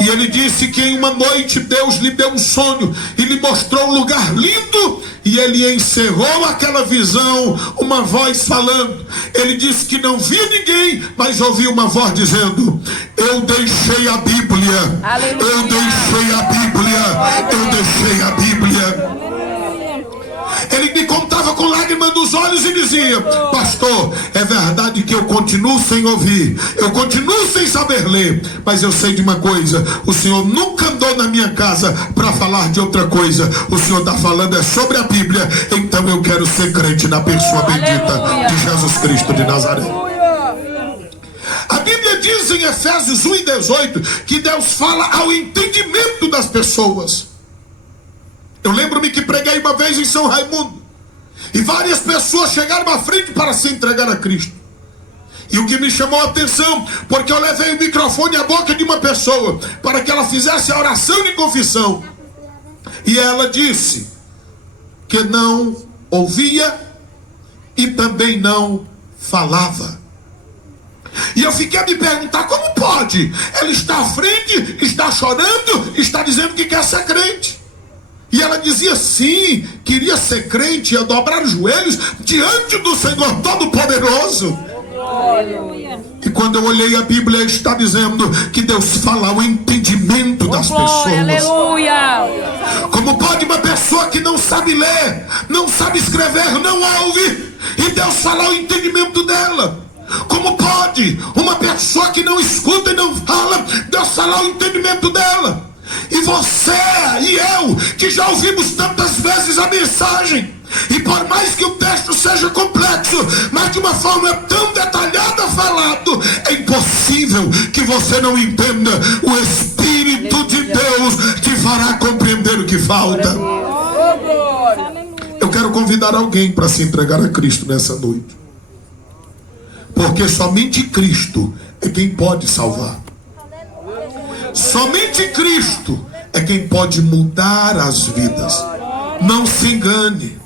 E ele disse que em uma noite Deus lhe deu um sonho e lhe mostrou um lugar lindo, e ele encerrou aquela visão, uma voz falando. Ele disse que não via ninguém, mas ouviu uma voz dizendo: eu deixei a Bíblia. Aleluia. Eu deixei a Bíblia. Eu deixei a Bíblia. Ele me contava com lágrimas nos olhos e dizia: pastor, é verdade que eu continuo sem ouvir, eu continuo sem saber ler, mas eu sei de uma coisa: o Senhor nunca andou na minha casa para falar de outra coisa. O Senhor está falando é sobre a Bíblia, então eu quero ser crente na pessoa bendita de Jesus Cristo de Nazaré. A Bíblia diz em Efésios 1:18 que Deus fala ao entendimento das pessoas. Eu lembro-me que preguei uma vez em São Raimundo, e várias pessoas chegaram à frente para se entregar a Cristo. E o que me chamou a atenção, porque eu levei o microfone à boca de uma pessoa para que ela fizesse a oração de confissão, e ela disse que não ouvia e também não falava. E eu fiquei a me perguntar: como pode? Ela está à frente, está chorando, está dizendo que quer ser crente. E ela dizia sim, queria ser crente, ia dobrar os joelhos diante do Senhor Todo-Poderoso. E quando eu olhei a Bíblia, está dizendo que Deus fala o entendimento das pessoas. Aleluia. Como pode uma pessoa que não sabe ler, não sabe escrever, não ouve, e Deus fala o entendimento dela? Como pode uma pessoa que não escuta e não fala, Deus fala o entendimento dela? E você e eu, que já ouvimos tantas vezes a mensagem, e por mais que o texto seja complexo, mas de uma forma tão detalhada falado, é impossível que você não entenda. O Espírito de Deus te fará compreender o que falta. Eu quero convidar alguém para se entregar a Cristo nessa noite, porque somente Cristo é quem pode salvar. Somente Cristo é quem pode mudar as vidas. Não se engane,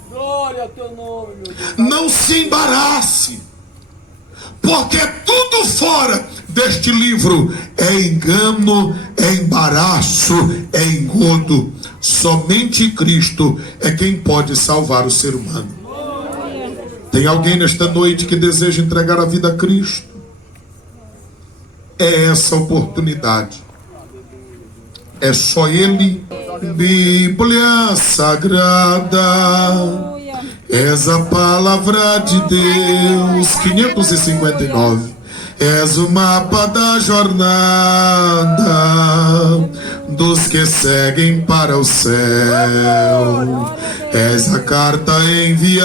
não se embarace, porque tudo fora deste livro é engano, é embaraço, é engodo. Somente Cristo é quem pode salvar o ser humano. Tem alguém nesta noite que deseja entregar a vida a Cristo? É essa a oportunidade. É só Ele. Bíblia Sagrada, és a palavra de Deus. 559. És o mapa da jornada dos que seguem para o céu. És a carta enviada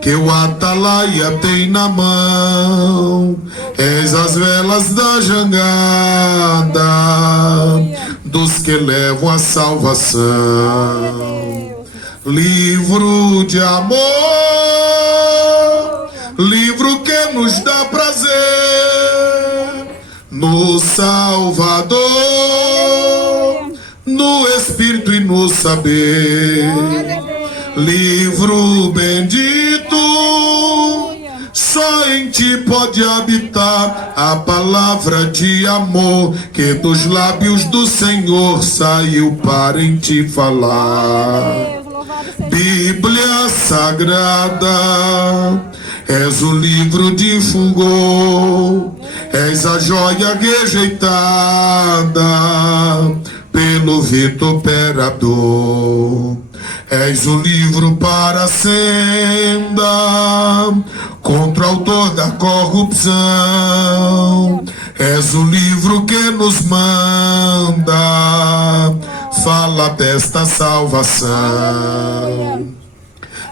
que o atalaia tem na mão. És as velas da jangada dos que levam a salvação. Livro de amor, livro que nos dá prazer no Salvador, no Espírito e no saber. Livro bendito, só em ti pode habitar a palavra de amor que dos lábios do Senhor saiu para em ti falar. Bíblia Sagrada, és o livro de fulgor, és a joia rejeitada pelo vituperador. És o livro para a senda contra o autor da corrupção. És o livro que nos manda, fala desta salvação.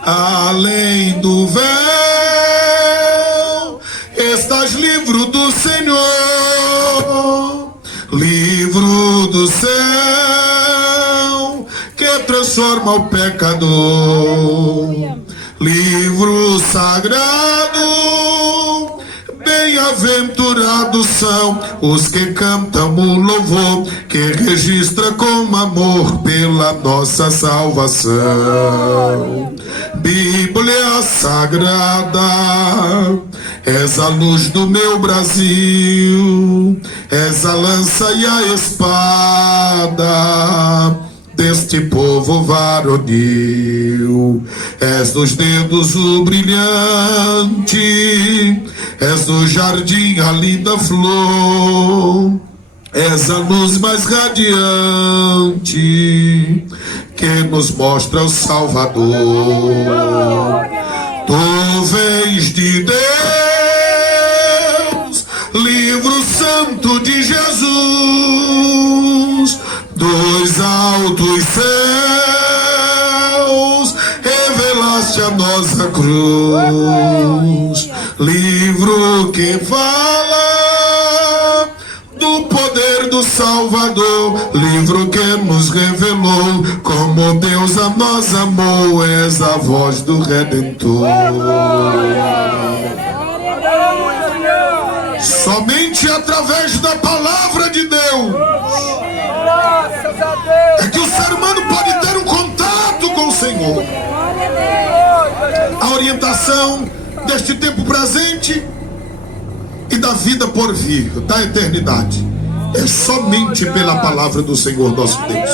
Além do véu estás livro do Senhor, livro do céu que transforma o pecador. Livro sagrado, Bem-aventurados são os que cantam o louvor, que registra com amor pela nossa salvação. Bíblia Sagrada, és a luz do meu Brasil, és a lança e a espada deste povo varonil. És nos dedos o brilhante, és no jardim a linda flor, és a luz mais radiante que nos mostra o Salvador. Tu vens de Deus, livro santo de Jesus, dos altos céus revelaste a nossa cruz. Livro que fala do poder do Salvador, livro que nos revelou como Deus a nós amou, és a voz do Redentor. Somente através da palavra de Deus é que o ser humano pode ter um contato com o Senhor. A orientação deste tempo presente e da vida por vir, da eternidade, é somente pela palavra do Senhor nosso Deus.